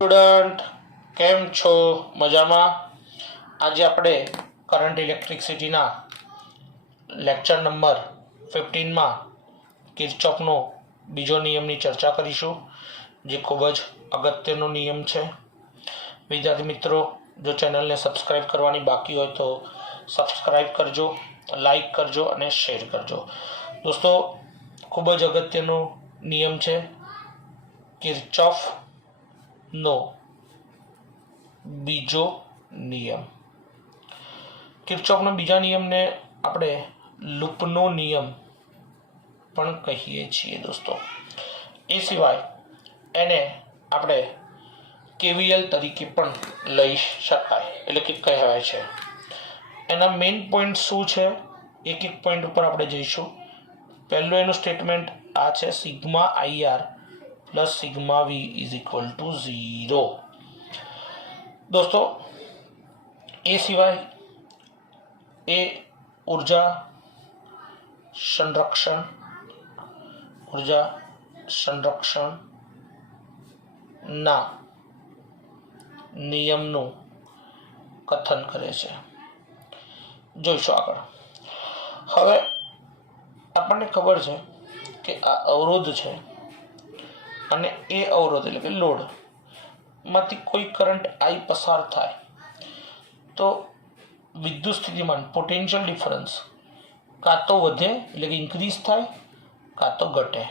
Student કેમ છો? મજામાં? આજે આપણે કરંટ ઇલેક્ટ્રિસિટીના લેક્ચર નંબર 15માં કિર્ચોફનો બીજો નિયમની ચર્ચા કરીશું, જે ખૂબ જ અગત્યનો નિયમ છે. વિદ્યાર્થી મિત્રો, જો ચેનલને સબસ્ક્રાઈબ કરવાની બાકી હોય તો સબસ્ક્રાઈબ કરજો, લાઈક કરજો અને શેર કરજો. દોસ્તો, ખૂબ જ અગત્યનો નિયમ છે કિર્ચોફનો બીજો નિયમ. કિર્ચોફનો બીજા નિયમને આપણે લૂપનો નિયમ પણ કહીએ છીએ દોસ્તો. એ સિવાય એને આપણે કેવીએલ તરીકે પણ લઈ શકાય, એટલે કે કહેવાય છે. એના મેઇન પોઈન્ટ શું છે, એક એક પોઈન્ટ ઉપર આપણે જઈશું. પહેલું એનું સ્ટેટમેન્ટ આ છે, sigma IR plus sigma V is equal to 0. દોસ્તો, એ સિવાય એ ઉર્જા સંરક્ષણના નિયમનું કથન કરે છે. જોઈશું આગળ. હવે આપણને ખબર છે કે આ અવરોધ છે અને એ અવરોધ એટલે કે લોડ માંથી કોઈ કરંટ આઈ પસાર થાય તો વિદ્યુત સ્થિતિમાન પોટેન્શિયલ ડિફરન્સ કાં તો વધે એટલે કે ઇન્ક્રીઝ થાય, કાં તો ઘટે.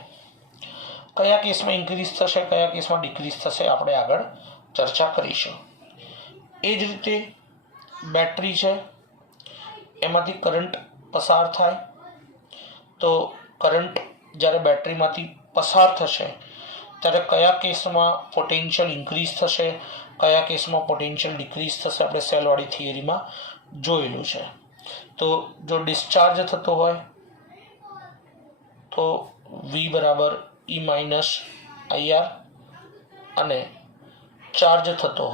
કયા કેસમાં ઇન્ક્રીઝ થશે, કયા કેસમાં ડિક્રીઝ થશે, આપણે આગળ ચર્ચા કરીશું. એ જ રીતે બેટરી છે, એમાંથી કરંટ પસાર થાય તો કરંટ જ્યારે બેટરીમાંથી પસાર થશે ત્યારે કયા કેસમાં પોટેન્શિયલ ઇન્ક્રીઝ થશે, કયા કેસમાં પોટેન્શિયલ ડિક્રીઝ થશે, આપણે સેલવાળી થિયરીમાં જોયેલું છે. તો જો ડિસ્ચાર્જ થતો હોય તો વી બરાબર ઈ માઇનસ આઈઆર, અને ચાર્જ થતો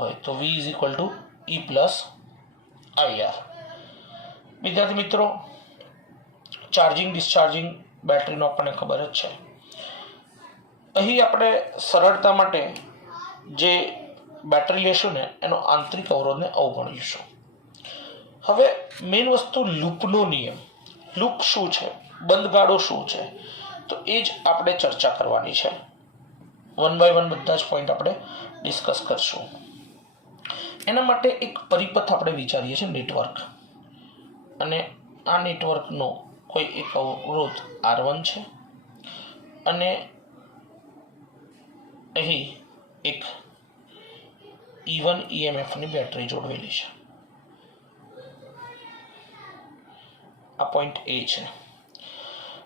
હોય તો V is equal to E plus IR. વિદ્યાર્થી મિત્રો, ચાર્જિંગ ડિસ્ચાર્જિંગ બેટરીનો આપણને ખબર જ છે. અહીં આપણે સરળતા માટે જે બેટરી લેશું ને એનો આંતરિક અવરોધને અવગણીશું. હવે મેઇન વસ્તુ લૂપનો નિયમ. લૂપ શું છે, બંધગાળો શું છે, તો એ જ આપણે ચર્ચા કરવાની છે. વન બાય વન બધા જ પોઈન્ટ આપણે ડિસ્કસ કરશું. એના માટે એક પરિપથ આપણે વિચારીએ છીએ, નેટવર્ક. અને આ નેટવર્કનો કોઈ એક અવરોધ R1 છે અને અહીં એક E1 EMFની બેટરી જોડવેલી છે. આ પોઈન્ટ એ છે.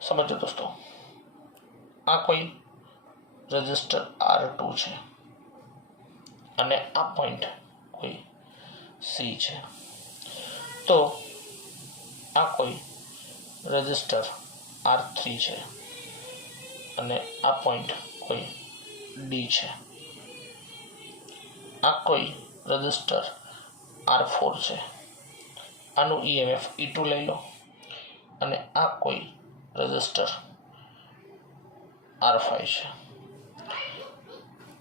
સમજો દોસ્તો, આ કોઈ રેઝિસ્ટર R2 છે અને આ પોઈન્ટ કોઈ C છે. તો આ કોઈ રેઝિસ્ટર R3 છે અને આ પોઈન્ટ કોઈ D છે. આ કોઈ રેઝિસ્ટર R4 છે, આનું EMF E2 લઈ લો, અને આ કોઈ રેઝિસ્ટર R5 છે.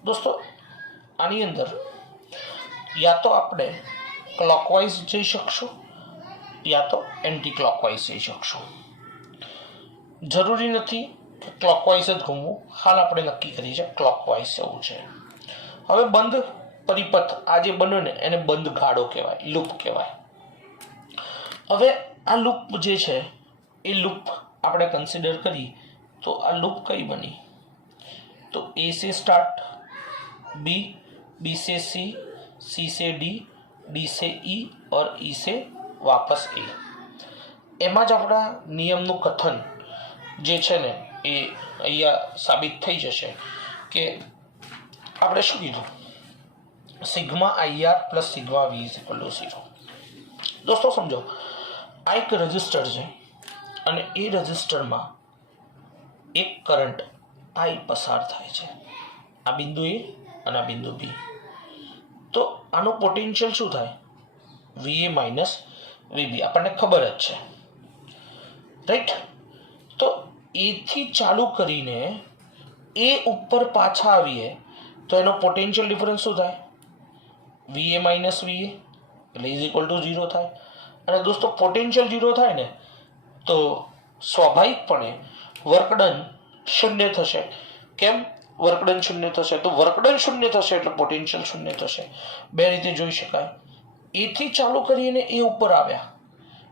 દોસ્તો, આની અંદર યા તો આપણે ક્લોકવાઇઝ જઈ શકશું યા તો એન્ટી ક્લોકવાઇઝ જઈ શકશું. જરૂરી નથી કે ક્લોકવાઇઝ જ ઘૂમવું. હાલ આપણે નક્કી કરીએ છીએ ક્લોકવાઇઝ જવું છે. હવે બંધ પરિપથ આ જે બન્યો ને એને બંધ ગાળો કહેવાય, લૂપ કહેવાય. હવે આ લૂપ જે છે એ લૂપ આપણે કન્સિડર કરી તો આ લૂપ કઈ બની? તો એ સે સ્ટાર્ટ, बी, बी से सी, सी से डी, डी से ई और ई से वापस ए. એમાં જ આપણા નિયમનું કથન જે છે ને એ અહીંયા સાબિત થઈ જશે કે આપણે શું કીધું, sigma IR plus sigma V is equal to 0. દોસ્તો સમજો, આ એક રજિસ્ટર છે અને એ રજિસ્ટરમાં એક કરંટ આઈ પસાર થાય છે, આ બિંદુ એ અને આ બિંદુ બી. તો આનું પોટેન્શિયલ શું થાય? વીએ માઇનસ વીબી, આપણને ખબર જ છે, રાઈટ. તો એથી ચાલુ કરીને એ ઉપર પાછા આવીએ તો એનો પોટેન્શિયલ ડિફરન્સ શું થાય? VA માઇનસ VA એટલે ઇઝ ઇક્વલ ટુ 0 થાય. અને દોસ્તો પોટેન્શિયલ 0 થાય ને તો સ્વાભાવિકપણે વર્કડન શૂન્ય થશે. કેમ વર્કડન શૂન્ય થશે? તો વર્કડન શૂન્ય થશે એટલે પોટેન્શિયલ શૂન્ય થશે. બે રીતે જોઈ શકાય. એથી ચાલુ કરીને એ ઉપર આવ્યા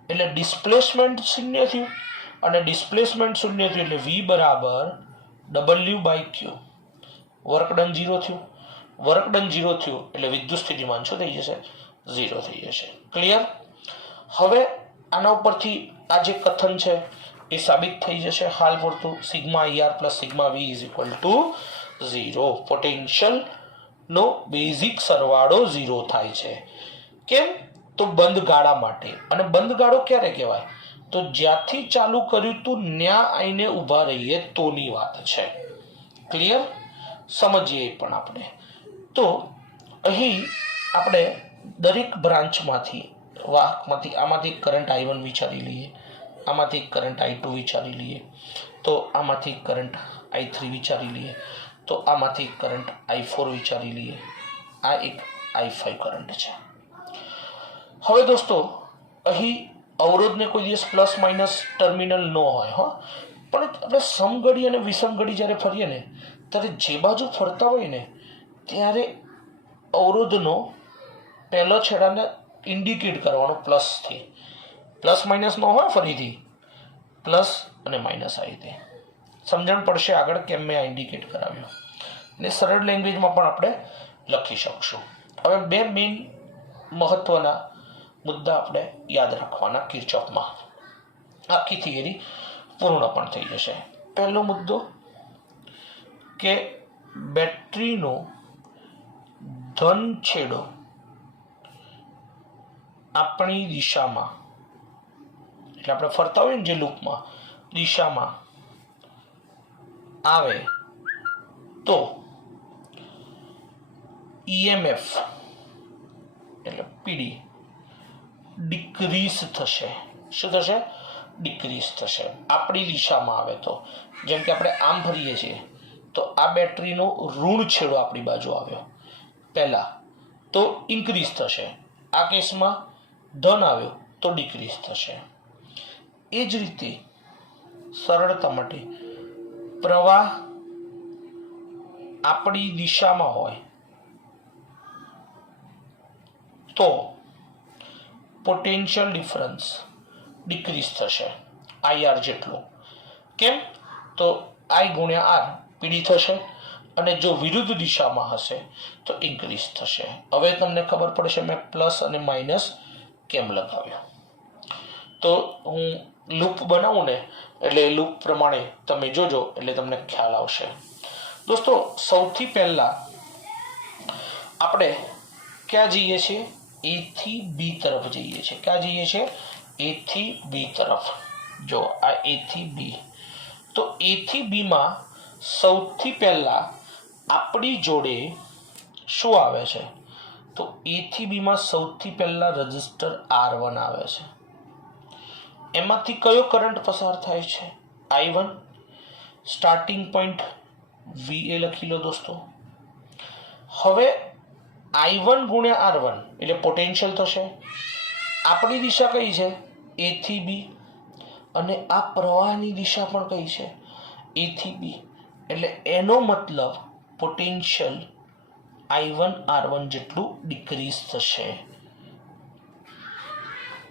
એટલે ડિસ્પ્લેસમેન્ટ શૂન્ય થયું, અને ડિસ્પ્લેસમેન્ટ શૂન્ય થયું એટલે V બરાબર W/Q. વર્કડન 0 થયું. વર્કડન 0 થયું એટલે વિદ્યુત સ્થિતિમાન શું થઈ જશે? 0 થઈ જશે. ક્લિયર? હવે આના ઉપરથી આ જે કથન છે એ સાબિત થઈ જશે હાલ પૂરતું. Sigma IR plus sigma V is equal to 0. Potential નો બેઝિક સરવાળો 0 થાય છે. કેમ? તો બંધ ગાળા માટે. અને બંધ ગાળો ક્યારે કહેવાય? તો જ્યાંથી ચાલુ કર્યું તું ન્યા આઈને ઊભા રહીએ તોની વાત છે. ક્લિયર? સમજીએ પણ આપણે. તો અહીં આપણે દરેક બ્રાન્ચમાંથી વાહકમાંથી આમાંથી કરંટ I1 વિચારી લઈએ, આમાંથી કરંટ I2 વિચારી લઈએ, તો આમાંથી કરંટ I3 વિચારી લઈએ, તો આમાંથી કરંટ I4 વિચારી લઈએ. આ એક I5 કરંટ છે. હવે દોસ્તો અહીં અવરોધને કોઈ દિવસ પ્લસ માઇનસ ટર્મિનલ ન હોય, હા, પણ આપણે સમઘડી અને વિષમઘડી જ્યારે ફરીએ ને ત્યારે જે બાજુ ફરતા હોય ને ત્યારે અવરોધનો પહેલો છેડાને ઇન્ડિકેટ કરવાનો પ્લસથી. પ્લસ માઇનસ ન હોય, ફરીથી પ્લસ અને માઇનસ આ રીતે સમજણ પડશે આગળ કેમ મેં આ ઇન્ડિકેટ કરાવ્યું. અને સરળ લેંગ્વેજમાં પણ આપણે લખી શકશું. હવે બે મેઇન મહત્વના મુદ્દા આપણે યાદ રાખવાના કિર્ચોફમાં. આખી થિયરી પૂર્ણ પણ થઈ જશે. પહેલો મુદ્દો કે બેટરીનો ધન છેડો આપણી દિશામાં, એટલે આપણે ફરતા હોય ને જે લૂપમાં દિશામાં આવે તો EMF એટલે PD ડિક્રીઝ થશે. શું થશે? ડિક્રીઝ થશે. આપણી દિશામાં આવે તો, જેમ કે આપણે આમ ફરીએ છીએ તો આ બેટરીનો ઋણ છેડો આપણી બાજુ આવ્યો પહેલા તો ઇન્ક્રીઝ થશે. આ કેસમાં ધન આવ્યો તો ડિક્રીઝ થશે. એ જ રીતે સરળતા માટે પ્રવાહ આપણી દિશામાં હોય તો પોટેન્શિયલ ડિફરન્સ ડિક્રીઝ થશે IR જેટલું. કેમ? તો I ગુણ્યા R PD થશે, અને જો વિરુદ્ધ દિશામાં હશે તો ઇન્ક્રીઝ થશે. હવે તમને ખબર પડશે મેં પ્લસ અને માઇનસ કેમ લગાવ્યું. તો હું લૂપ બનાવું ને એટલે લૂપ પ્રમાણે તમે જોજો એટલે તમને ખ્યાલ આવશે. દોસ્તો સૌથી પહેલા આપણે ક્યાં જઈએ છીએ? A થી B તરફ જઈએ છીએ. ક્યાં જઈએ છીએ? A થી B તરફ. જો આ A થી B, તો A થી B માં સૌથી પહેલા આપણી જોડે શું આવે છે? તો A થી B માં સૌથી પહેલા રેઝિસ્ટર R1 આવે છે. એમાંથી કયો કરંટ પસાર થાય છે? I1. સ્ટાર્ટિંગ પોઈન્ટ VA લખી લો દોસ્તો. હવે I1 ગુણ્યા R1 એટલે પોટેન્શિયલ થશે. આપણી દિશા કઈ છે? A થી B, અને આ પ્રવાહની દિશા પણ કઈ છે? A થી B. એટલે એનો મતલબ પોટેન્શિયલ I1 R1 જેટલું ડિક્રીઝ થશે.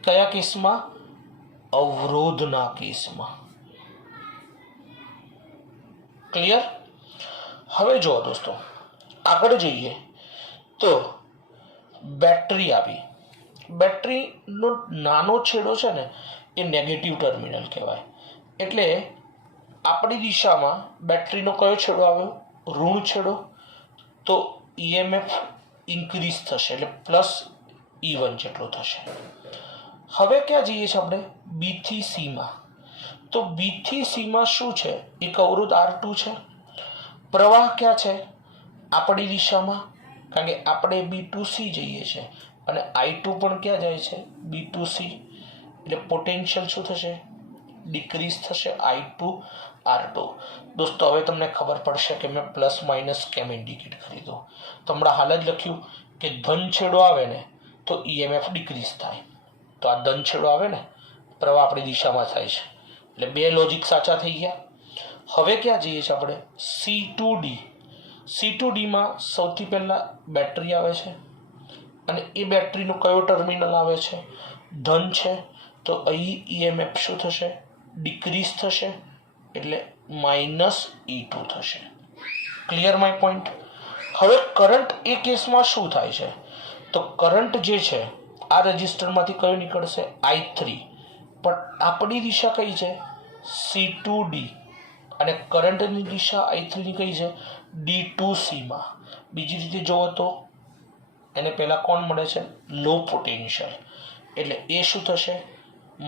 કયા કેસમાં? અવરોધના કેસમાં. ક્લિયર? હવે જો દોસ્તો આગળ જઈએ તો બેટરી આવી. બેટરીનો નાનો છેડો છે ને એ નેગેટિવ ટર્મિનલ કહેવાય. એટલે આપણી દિશામાં બેટરીનો કયો છેડો આવ્યો? ઋણ છેડો. તો EMF ઇન્ક્રીઝ થશે એટલે પ્લસ E1 જેટલો થશે. હવે ક્યાં જઈએ છીએ આપણે? B થી C માં. તો B થી C માં શું છે? એક અવરોધ R2 છે. પ્રવાહ ક્યાં છે? આપણી દિશામાં, કારણ કે આપણે B to C જઈએ છીએ, અને I2 પણ ક્યાં જાય છે? B to C. એટલે પોટેન્શિયલ શું થશે? ડિક્રીઝ થશે I2R2। દોસ્તો હવે તમને ખબર પડશે કે મેં પ્લસ માઇનસ કેમ ઇન્ડિકેટ કરી દો। તો હમણાં હાલ જ લખ્યું કે ધન છેડો આવે ને તો EMF ડિક્રીઝ થાય, તો આ ધન છેડો આવે ને પ્રવાહ આપણી દિશામાં થાય છે, એટલે બે લોજિક સાચા થઈ ગયા। હવે ક્યાં જઈએ છીએ આપણે? C2Dમાં સૌથી પહેલા બેટરી આવે છે અને એ બેટરીનો કયો ટર્મિનલ આવે છે? ધન છે, તો અહીં EMF શું થશે? ડિક્રીઝ થશે, એટલે -E2 થશે। Clear my point? હવે કરંટ એ કેસમાં શું થાય છે? તો કરંટ જે છે આ રજિસ્ટરમાંથી કયો નીકળશે? I3, પણ આપણી દિશા કઈ છે? C2D, અને કરંટની દિશા I3 ની કઈ છે? D2Cમાં। બીજી રીતે જોવો તો એને પહેલા કોણ મળે છે? લો પોટેન્શિયલ, એટલે એ શું થશે?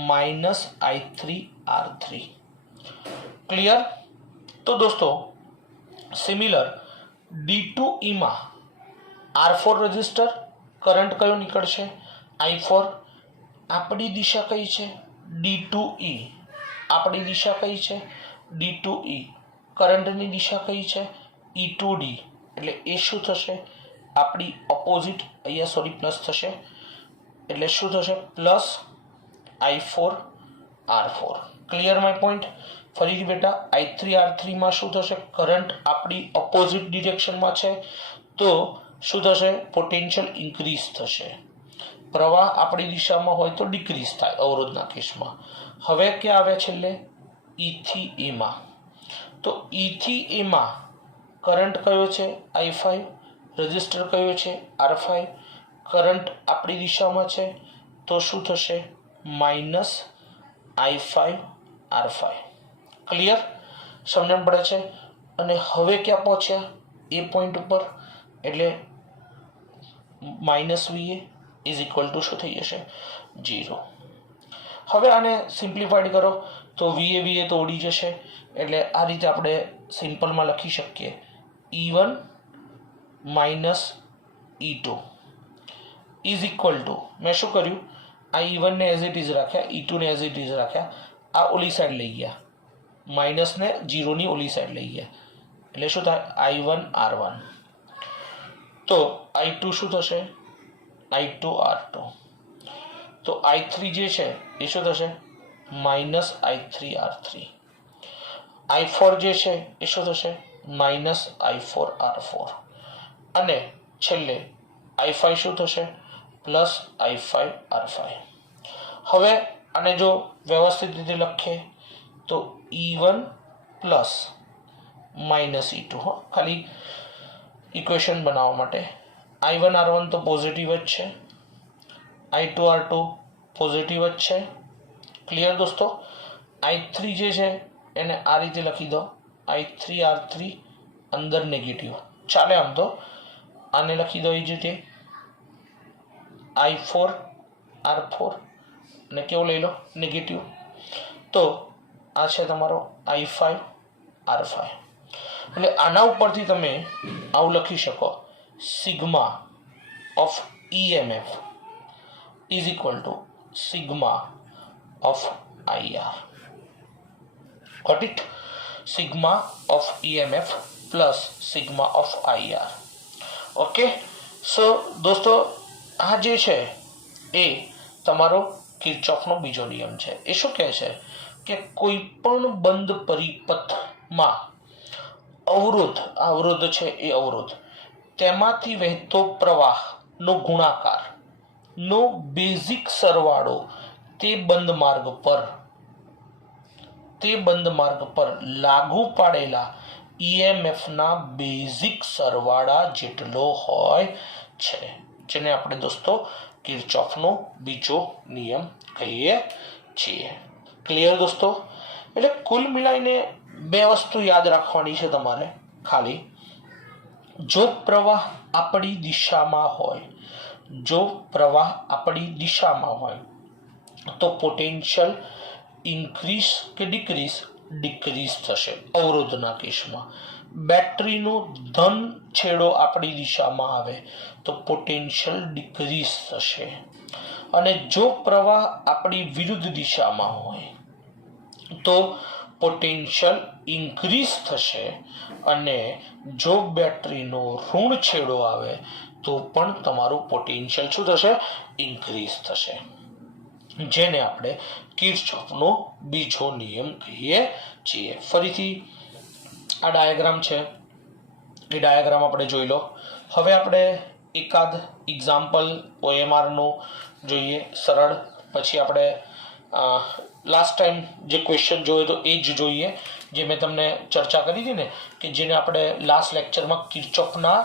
-I3R3। ક્લિયર? તો દોસ્તો સિમિલર D2Eમાં R4 રજિસ્ટર, કરંટ કયો નીકળશે? I4। આપણી દિશા કઈ છે? D2E। આપણી દિશા કઈ છે? D2E। કરંટની દિશા કઈ છે? E2D, એટલે એ શું થશે? આપણી ઓપોઝિટ, અહીંયા સોરી પ્લસ થશે, એટલે શું થશે? Plus I4R4। Clear my point? ફરીથી બેટા I3R3માં શું થશે? કરંટ આપણી ઓપોઝિટ ડિરેક્શનમાં છે, તો શું થશે? પોટેન્શિયલ ઇન્ક્રીઝ થશે। પ્રવાહ આપણી દિશામાં હોય તો ડિક્રીઝ થાય અવરોધના કેસમાં। હવે ક્યાં આવે છેલ્લે? E થી Aમાં। તો E થી Aમાં કરંટ કયો છે? I5, રજિસ્ટર કયો છે? R5, કરંટ આપણી દિશામાં છે, તો શું થશે? -I5R5। ક્લિયર? સમજણ પડે છે? અને હવે ક્યાં પહોંચ્યા? એ પોઈન્ટ ઉપર, એટલે -VA ઇઝ ઇક્વલ ટુ શું થઈ જશે? 0। હવે આને સિમ્પ્લિફાઈડ કરો તો VA તો ઉડી જશે, એટલે આ રીતે આપણે સિમ્પલમાં લખી શકીએ E1 - E2 is equal two, મેં શું કર્યું? આ E1 ને એઝ ઇટ ઇઝ રાખ્યા, E2 ને એઝ ઇટ ઇઝ રાખ્યા, આ ઓલી સાઈડ લઈ ગયા, માઇનસ ને 0 ની ઓલી સાઈડ લઈ ગયા, એટલે શું થાય? I1R1। તો I2 શું થશે? I2R2। તો I3 જે છે એ શું થશે? -I3R3। I4 જે છે એ શું થશે? -I4R4। અને છેલ્લે I5 શું થશે? +I5R5। હવે આને જો વ્યવસ્થિત રીતે લખીએ તો E1 + -E2, ખાલી ઇક્વેશન બનાવવા માટે। I1R1 તો પોઝિટિવ જ છે, I2R2 પોઝિટિવ જ છે। ક્લિયર દોસ્તો? I3 જે છે એને આ રીતે લખી દો, I3R3 અંદર નેગેટિવ ચાલે, આમ તો આને લખી દો એ જ રીતે I4R4 અને કેવું લઈ લો? નેગેટિવ। તો આ છે તમારો I5R5। એટલે આના ઉપરથી તમે આવું લખી શકો, sigma of EMF is equal to sigma of IR। Got it? Sigma of EMF plus sigma of IR। Okay, so દોસ્તો આ જે છે એ તમારો કિર્ચોફનો બીજો નિયમ છે। એ શું કહે છે કે કોઈ પણ બંધ પરિપથમાં અવરોધ છે એ અવરોધ, તેમાંથી વહેતો પ્રવાહનો ગુણાકાર નો બેઝિક સરવાળો તે બંધ માર્ગ પર લાગુ પાડેલા EMFના બેઝિક સરવાળા જેટલો હોય છે, જેને આપણે દોસ્તો કિર્ચોફનો બીજો નિયમ કહીએ છીએ। ક્લિયર દોસ્તો? એટલે કુલ મિલાઈને બે વસ્તુ યાદ રાખવાની છે તમારે ખાલી। જો પ્રવાહ આપણી દિશામાં હોય તો પોટેન્શિયલ ઇન્ક્રીઝ કે ડિક્રીઝ થશે અવરોધના કેસમાં। બેટરીનો ધન છેડો આપણી દિશામાં આવે તો પોટેન્શિયલ ડિક્રીઝ થશે, અને જો પ્રવાહ આપણી વિરુદ્ધ દિશામાં હોય તો પોટેન્શિયલ ઇન્ક્રીઝ થશે અને જો બેટરીનો ઋણ છેડો આવે તો પણ તમારું પોટેન્શિયલ શું થશે? ઇન્ક્રીઝ થશે, જેને આપણે કિર્ચોફનો બીજો નિયમ કહીએ છીએ. ફરીથી આ ડાયાગ્રામ છે, એ ડાયાગ્રામ આપણે જોઈ લો. હવે આપણે એકાદ એક્ઝામ્પલ OMRનું જોઈએ સરળ, પછી આપણે લાસ્ટ ટાઈમ જે ક્વેશ્ચન જોયો તો એ જ જોઈએ, જે મેં તમને ચર્ચા કરી હતી ને, કે જેને આપણે લાસ્ટ લેક્ચરમાં કિર્ચોફના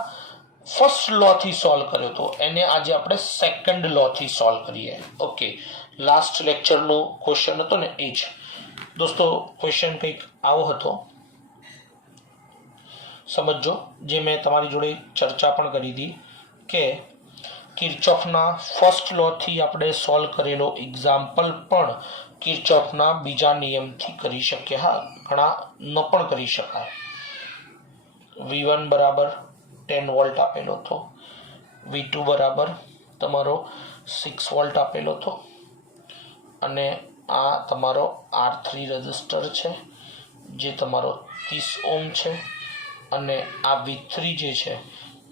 ફર્સ્ટ લોથી સોલ્વ કર્યો હતો, એને આજે આપણે સેકન્ડ લોથી સોલ્વ કરીએ. ઓકે, લાસ્ટ લેક્ચરનો ક્વેશ્ચન હતો ને એ જ. દોસ્તો ક્વેશ્ચન કંઈક આવો હતો, સમજો, જે મેં તમારી જોડે ચર્ચા પણ કરી હતી કે કિર્ચોફના ફર્સ્ટ લોથી આપણે સોલ્વ કરેલો એક્ઝામ્પલ પણ કિર્ચોફના બીજા નિયમથી કરી શકીએ. હા, ઘણા ન પણ કરી શકાય. V1 બરાબર 10 વોલ્ટ આપેલો હતો, V2 બરાબર તમારો 6 વોલ્ટ આપેલો હતો, અને આ તમારો R3 રજિસ્ટર છે જે તમારો 30 ઓહ્મ છે, અને આ V3 જે છે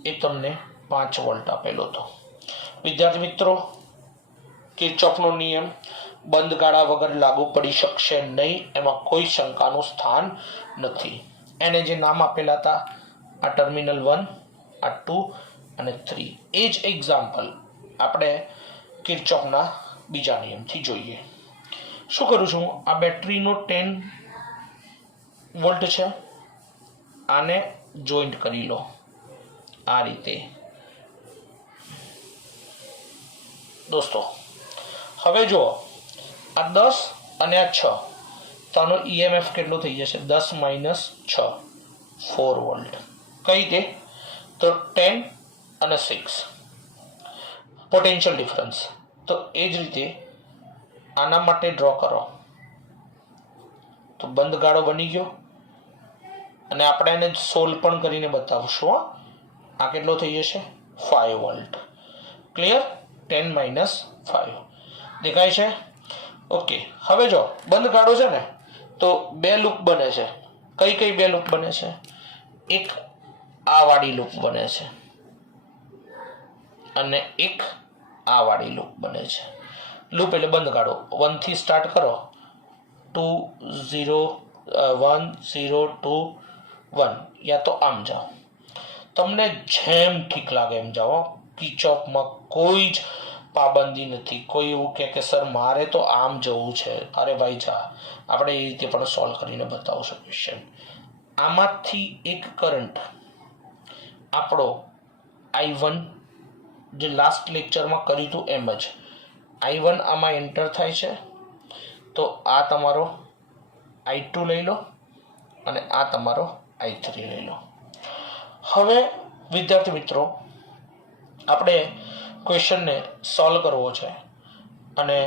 એ તમને 5 વોલ્ટ આપેલો હતો. વિદ્યાર્થી મિત્રો, કિર્ચોફનો નિયમ બંધ ગાળા વગર લાગુ પડી શકશે નહીં, એમાં કોઈ શંકાનું સ્થાન નથી. એને જે નામ આપેલા હતા, આ ટર્મિનલ 1, આ 2 અને 3, એ જ એક્ઝામ્પલ આપણે કિર્ચોફના બીજા નિયમથી જોઈએ. શું કરું છું? આ બેટરીનો 10 વોલ્ટ છે, આને જોઈન્ટ કરી લો આ રીતે. દોસ્તો હવે જુઓ, આ 10 અને આ 6, તો આનો EMF કેટલો થઈ જશે? 10 માઇનસ 6, 4 વોલ્ટ. કઈ રીતે? તો 10 અને 6 પોટેન્શિયલ ડિફરન્સ. તો એ જ રીતે આના માટે ડ્રો કરો તો બંધ ગાળો બની ગયો, અને આપણે એને સોલ્વ પણ કરીને બતાવશું. આ કેટલો થઈ જશે? 5 વોલ્ટ. ક્લિયર? 10 માઇનસ 5 દેખાય છે? ઓકે, હવે જો બંધ ગાળો છે ને, તો બે લૂપ બને છે. કઈ કઈ બે લૂપ બને છે? એક આ વાળી લૂપ બને છે, અને એક આ વાળી લૂપ બને છે. લૂપ એટલે બંધ ગાળો. 1 થી સ્ટાર્ટ કરો, 2 0 1 0 2 1, યા તો આમ જાઓ, તમને જેમ ઠીક લાગે એમ જાઓ. કિર્ચોફમાં કોઈ જ પાબંદી નથી. કોઈ એવું કે સર મારે તો આમ જવું છે, અરે ભાઈ જા, આપણે એ રીતે પણ સોલ્વ કરીને બતાવશું ક્વેશ્ચન. આમાંથી એક કરંટ આપણો I1, જે લાસ્ટ લેક્ચરમાં કર્યું હતું એમ જ, I1 આમાં એન્ટર થાય છે, તો આ તમારો I2 લઈ લો, અને આ તમારો I3 લઈ લો. હવે વિદ્યાર્થી મિત્રો, આપણે ક્વેશ્ચનને સોલ્વ કરવો છે, અને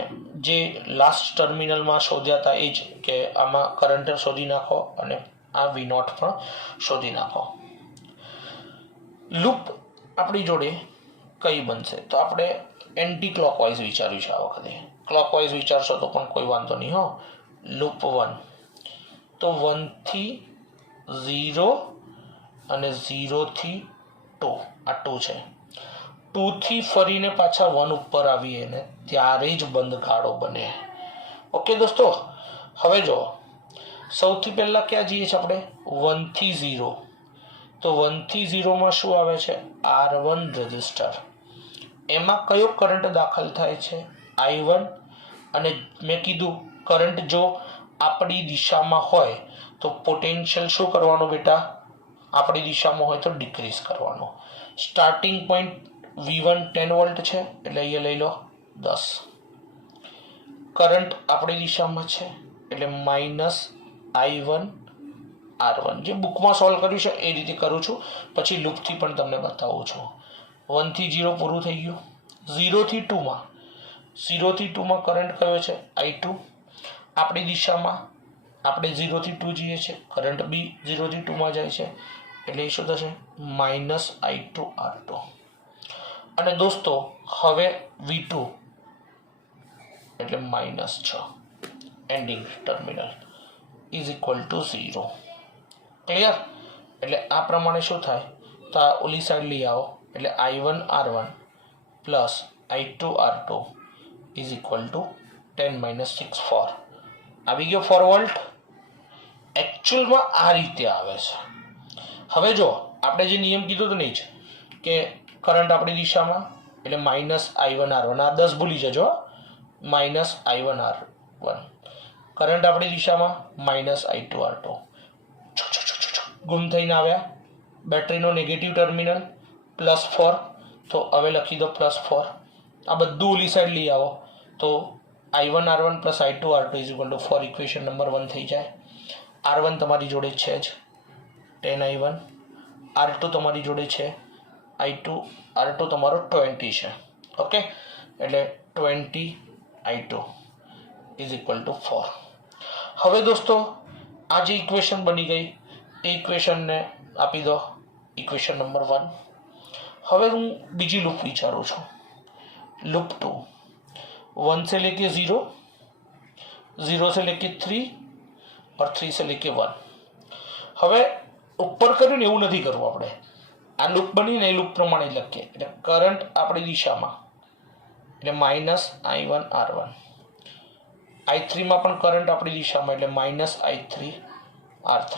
જે લાસ્ટ ટર્મિનલમાં શોધ્યા હતા એ જ, કે આમાં કરંટ શોધી નાખો અને આ V0 પણ શોધી નાખો. લૂપ આપણી જોડે કઈ બનશે? તો આપણે એન્ટી ક્લોકવાઇઝ વિચાર્યું છે આ વખતે. ક્લોકવાઇઝ વિચારશો તો પણ કોઈ વાંધો નહીં હો. લૂપ 1, તો 1 થી 0 અને 0 થી 2, આ 2 છે. 2 થી ફરીને પાછા 1 ઉપર આવીએ ને ત્યારે જ બંધ ગાળો બને. ઓકે દોસ્તો, હવે જો સૌથી પહેલા ક્યાં જઈએ છીએ આપણે? 1 થી 0. તો 1 થી 0 શું આવે છે? R1 register. એમાં કયો કરંટ દાખલ થાય છે? I1. અને મેં કીધું કરંટ જો આપણી દિશામાં હોય તો પોટેન્શિયલ શું કરવાનું બેટા? આપણી દિશામાં હોય તો ડિક્રીઝ કરવાનો. સ્ટાર્ટિંગ પોઈન્ટ V1 10 વોલ્ટ છે, એટલે અહીંયા લઈ લો 10. કરંટ આપણી દિશામાં છે એટલે માઇનસ I1 R1. જે બુકમાં સોલ્વ કર્યું છે એ રીતે કરું છું, પછી લૂપથી પણ તમને બતાવું છું. 1 થી 0 પૂરું થઈ ગયું. 0 થી 2માં કરંટ કયો છે? I2. આપણી દિશામાં આપણે 0 થી 2 જઈએ છીએ, કરંટ બી 0 થી 2માં જાય છે, એટલે એ શું થશે? Minus I2 R2. અને દોસ્તો હવે V2 એટલે -6 ending terminal. Is equal to 0. Clear? એટલે આ પ્રમાણે શું થાય તો આ ઓલી સાઈડ લઈ આવો એટલે I1 R1 plus I2 R2 is equal two 10 - 6 4. આવી ગયો 4 વોલ્ટ. એકચ્યુઅલમાં આ રીતે આવે છે. હવે જો આપણે જે નિયમ કીધો તો નહીં જ કે કરંટ આપણી દિશામાં એટલે -I1 R1, આ 10 ભૂલી જજો. -I1 R1 કરંટ આપણી દિશામાં -I2 R2 ગુમ થઈને આવ્યા. બેટરીનો નેગેટિવ ટર્મિનલ +4, તો હવે લખી દો +4. આ બધું ઓલી સાઈડ લઈ આવો તો I1 R1 plus I2 R2 is equal two 4. Equation number 1 થઈ જાય. R1 તમારી જોડે છે જ 10I1, R2 તમારી જોડે છે I2, R2 તમારો 20 છે. ઓકે, એટલે 20I2 ઇઝ ઇક્વલ ટુ 4. હવે દોસ્તો આ જે ઇક્વેશન બની ગઈ એ ઇક્વેશનને આપી દો ઇક્વેશન નંબર 1. હવે હું બીજી લૂપ વિચારું છું, लूप 2. 1 से लेके 0, 0 से लेके 3 और 3 से लेके 1. હવે ઉપર કર્યું ને એવું નથી કરવું આપણે. આ લૂપ બની ને એ લૂપ પ્રમાણે લખીએ એટલે કરંટ આપણી દિશામાં એટલે -I1 R1, I3 માં પણ કરંટ આપણી દિશામાં એટલે -I3 R3.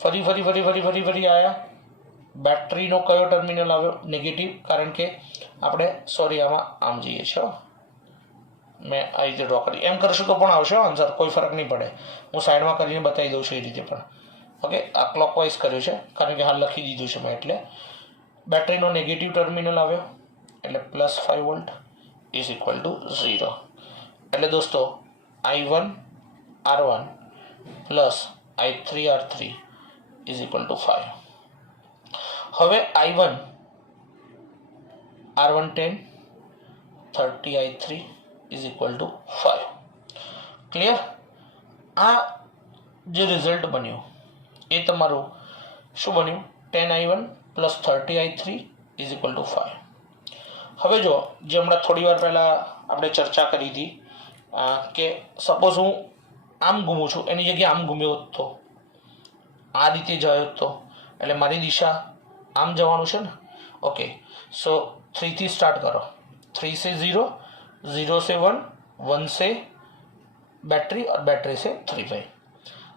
ફરી ફરી ફરી ફરી ફરી ફરી આયા. બેટરીનો કયો ટર્મિનલ આવ્યો? નેગેટિવ, કારણ કે આપણે સોરી આમાં આમ જઈએ છીએ. મેં આ રીતે ડ્રો કરી, એમ કરશું તો પણ આવશે આન્સર, કોઈ ફરક નહીં પડે. હું સાઈડમાં કરીને બતાવી દઉં છું એ રીતે પણ. ઓકે, આ ક્લોકવાઇઝ કર્યું છે કારણ કે હાલ લખી દીધું છે મેં. એટલે બેટરીનો નેગેટિવ ટર્મિનલ આવ્યો એટલે +5 વોલ્ટ ઇઝ ઇક્વલ ટુ 0. એટલે દોસ્તો I1 R1 plus I3 R3 is equal two 5. હવે I1 R1 10, 30 I3 is equal two 5. Clear? આ જે રિઝલ્ટ બન્યું એ તમારું શું બન્યું? 10I1 plus 30 I3 is equal two 5. હવે જો જે હમણાં થોડી વાર પહેલાં આપણે ચર્ચા કરી હતી કે સપોઝ હું આમ ઘૂમું છું એની જગ્યાએ આમ ઘૂમ્યો તો આ રીતે જયો તો એટલે મારી દિશા આમ જવાનું છે ને. ओके, सो 3 થી સ્ટાર્ટ કરો. 3 से 0, 0 से 1, 1 से बैटरी और बैटरी से 3 भाई.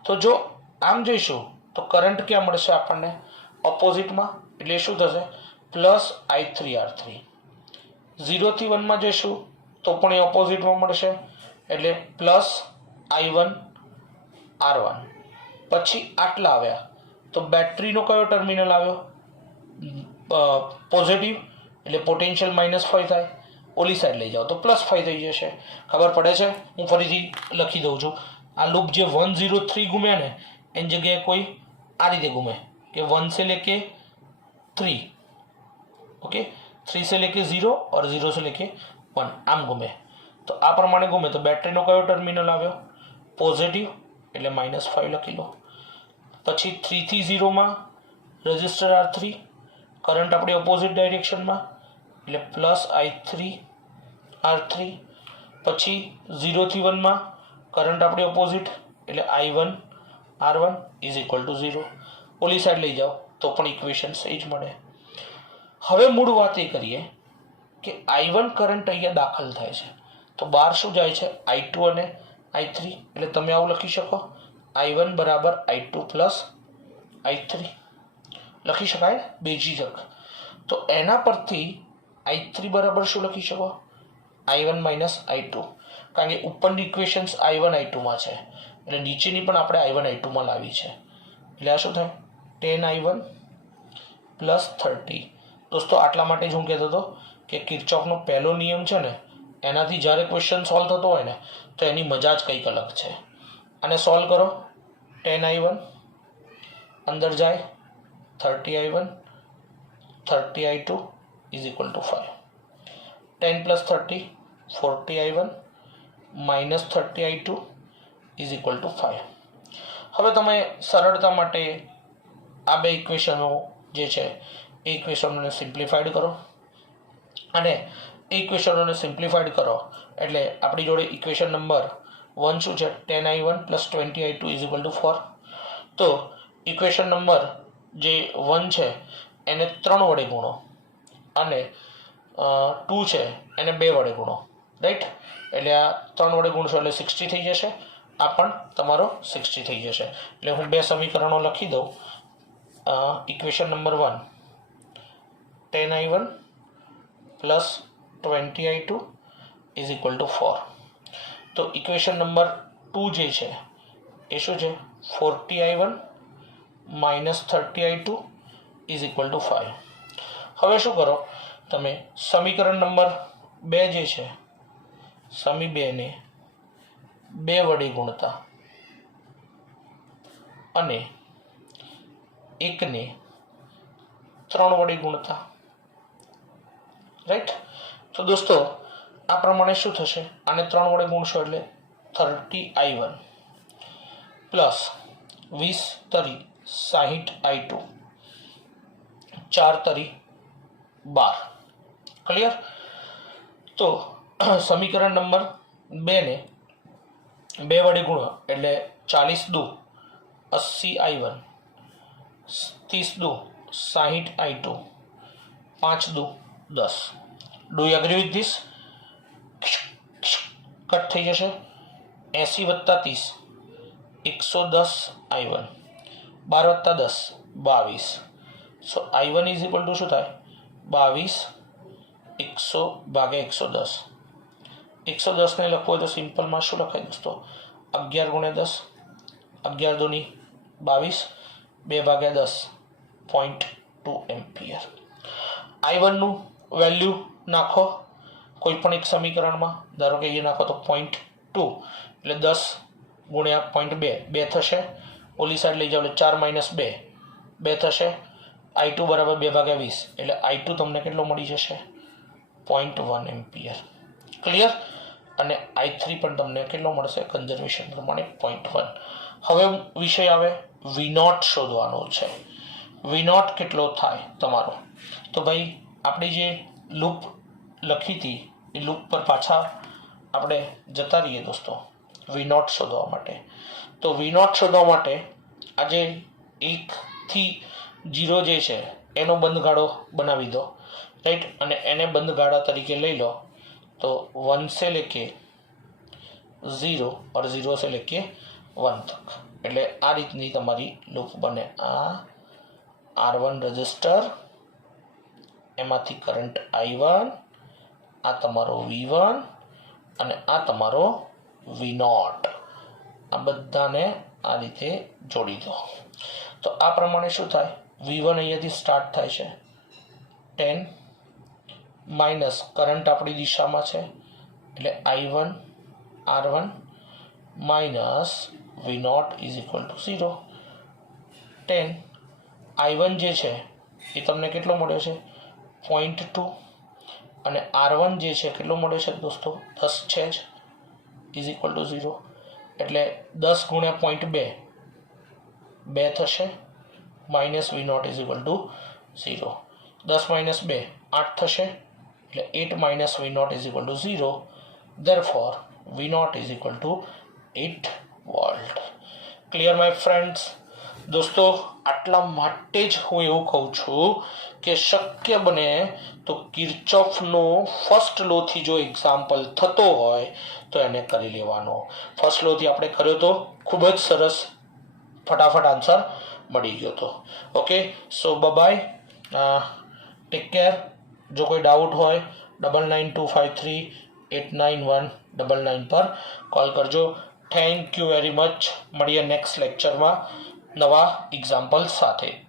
तो जो આમ જઈશું તો કરંટ ક્યાં મળશે આપણને? ઓપોઝિટમાં. એટલે શું થશે? +I3 R3. 0 થી 1 માં જઈશું તો પણ એ ઓપોઝિટમાં મળશે એટલે +I1 R1. પછી આટલા આવ્યા તો બેટરીનો કયો ટર્મિનલ આવ્યો? પોઝિટિવ, એટલે પોટેન્શિયલ -5 થાય. ઓલી સાઈડ લઈ જાઓ તો +5 થઈ જશે. ખબર પડે છે? હું ફરીથી લખી દઉં છું. આ લૂપ જે 1 0 3 ઘૂમે ને એની જગ્યાએ કોઈ આ રીતે ઘૂમે કે 1 से लेके 3, ओके, 3 से लेके 0 और 0 से लेके 1 આમ ઘૂમે. તો આ પ્રમાણે ઘૂમે તો બેટરીનો કયો ટર્મિનલ આવ્યો? પોઝિટિવ, એટલે -5 લખી લો. પછી 3 થી 0 માં રેઝિસ્ટર R3, કરંટ આપણી ઓપોઝિટ ડાયરેક્શનમાં એટલે +I3 R3. પછી 0 થી 1 માં કરંટ આપણી ઓપોઝિટ એટલે I1 R1 is equal to 0. ઓલી સાઈડ લઈ જાઓ તો પણ ઇક્વેશન સહી જ મળે. હવે મૂળ વાત એ કરીએ કે I1 કરંટ અહીંયા દાખલ થાય છે તો બહાર શું જાય છે? I2 અને I3. એટલે તમે આવું લખી શકો I1 બરાબર I2 પ્લસ I3 લખી શકાય બેજીજક. તો એના પરથી I3 બરાબર શું લખી શકો? I1 માઇનસ I2, કારણ કે ઉપરની ઇક્વેશન્સ I1 I2 માં છે એટલે નીચેની પણ આપણે I1 I2 માં લાવી છે. એટલે આ શું થાય? 10I1 plus 30. દોસ્તો આટલા માટે જ હું કહેતો હતો કે કિર્ચોફનો પહેલો નિયમ છે ને એનાથી જ્યારે ક્વેશ્ચન સોલ્વ થતો હોય ને તો એની મજા જ કંઈક અલગ છે. આને સોલ્વ કરો. 10I1 અંદર જાય 30I1, 30I2 is equal two 5. 10 plus 30 40I1 minus 30I2 is equal two 5. હવે તમે સરળતા માટે આ બે ઇક્વેશનો જે છે એ ઇક્વેશનોને સિમ્પ્લિફાઈડ કરો અને એ ઇક્વેશનોને સિમ્પ્લિફાઈડ કરો એટલે આપણી જોડે ઇક્વેશન નંબર 1 શું છે 10i1 + 20i2 = 4. તો ઇક્વેશન નંબર જે 1 છે એને 3 વડે ગુણો અને 2 છે એને 2 વડે ગુણો, રાઈટ. એટલે આ 3 વડે ગુણશો એટલે 60 થઈ જશે, આ પણ તમારો 60 થઈ જશે. એટલે હું બે સમીકરણો લખી દઉં. Equation number 1 10i1 + 20i2 = 4. તો ઇક્વેશન નંબર 2 જે છે એ શું છે 40i1 - 30i2 = 5. હવે શું કરો તમે, સમીકરણ નંબર 2 જે છે સમી 2 ને 2 વડે ગુણતા અને 1 ને 3 વડે ગુણતા, રાઈટ. તો દોસ્તો આ પ્રમાણે શું થશે, આને 3 વડે ગુણશો એટલે 30i1 + 20 તરી 60i2, 4 તરી 12. ક્લિયર. તો સમીકરણ નંબર 2 ને 2 વડે ગુણો એટલે 40 દુ 80i1, 30 દુ 60i2, 5 દુ 10. Do you agree with this? Cut થઈ જશે. 80 + 30 110i1, 12 + 10 22. સો i1 = શું થાય 22 100/110. 110 ને લખવું હોય તો સિમ્પલમાં શું લખાય દોસ્તો 11 × 10, 11 દુની 22, 2/10 0.2 એમ્પિયર. i1 નું વેલ્યુ નાખો કોઈ પણ એક સમીકરણમાં, ધારો કે એ નાખો તો 0.2 એટલે 10 × 0.2 2 થશે. ઓલી સાઈડ લઈ જાઓ એટલે 4 - 2 2 થશે. i2 = 2/20 એટલે i2 તમને કેટલો મળી જશે 0.1 એમ્પિયર. ક્લિયર. અને i3 પણ તમને કેટલો મળશે કન્ઝર્વેશન પ્રમાણે 0.1. હવે વિષય આવે v0 શોધવાનો છે. v0 કેટલો થાય તમારો? તો ભાઈ આપણે જે લૂપ લખી હતી એ લૂપ પર પાછા આપણે જતા રહીએ દોસ્તો v0 શોધવા માટે. તો v0 શોધવા માટે આજે 1 થી 0 જે છે એનો બંધગાળો બનાવી દો, રાઈટ. અને એને બંધગાળા તરીકે લઈ લો तो 1 से लेके 0 और 0 से लेके 1 तक. એટલે આ રીતની તમારી લૂપ બને. આ R1 રજિસ્ટર, એમાંથી કરંટ I1, આ તમારો V1 અને આ તમારો V0. આ બધાને આ રીતે જોડી દો. તો આ પ્રમાણે શું થાય V1 અહીંયાથી સ્ટાર્ટ થાય છે 10 માઇનસ કરંટ આપણી દિશામાં છે એટલે I1 R1 minus V0 = 0. 10 I1 જે છે એ તમને કેટલો મળ્યો છે 0.2 અને R1 જે છે કેટલો મળ્યો છે દોસ્તો 10 છે જ = 0. એટલે 10 × 0.2 2 થશે માઇનસ V0 = 0. 10 - 2 8 થશે એટલે 8 - V0 = 0. Therefore V0 = 8 volt. Clear my friends? દોસ્તો આટલા માટે જ હું એવું કહું છું કે શક્ય બને તો કિર્ચોફનો ફર્સ્ટ લોથી જો એક્ઝામ્પલ થતો હોય તો એને કરી લેવાનો. ફર્સ્ટ લોથી આપણે કર્યો તો ખૂબ જ સરસ ફટાફટ આન્સર મળી ગયો તો. Okay, so bye, take care. જો કોઈ ડાઉટ હોય 9925389199 પર કોલ કરજો. Thank you very much. મળીએ નેક્સ્ટ લેક્ચરમાં નવા એક્ઝામ્પલ સાથે.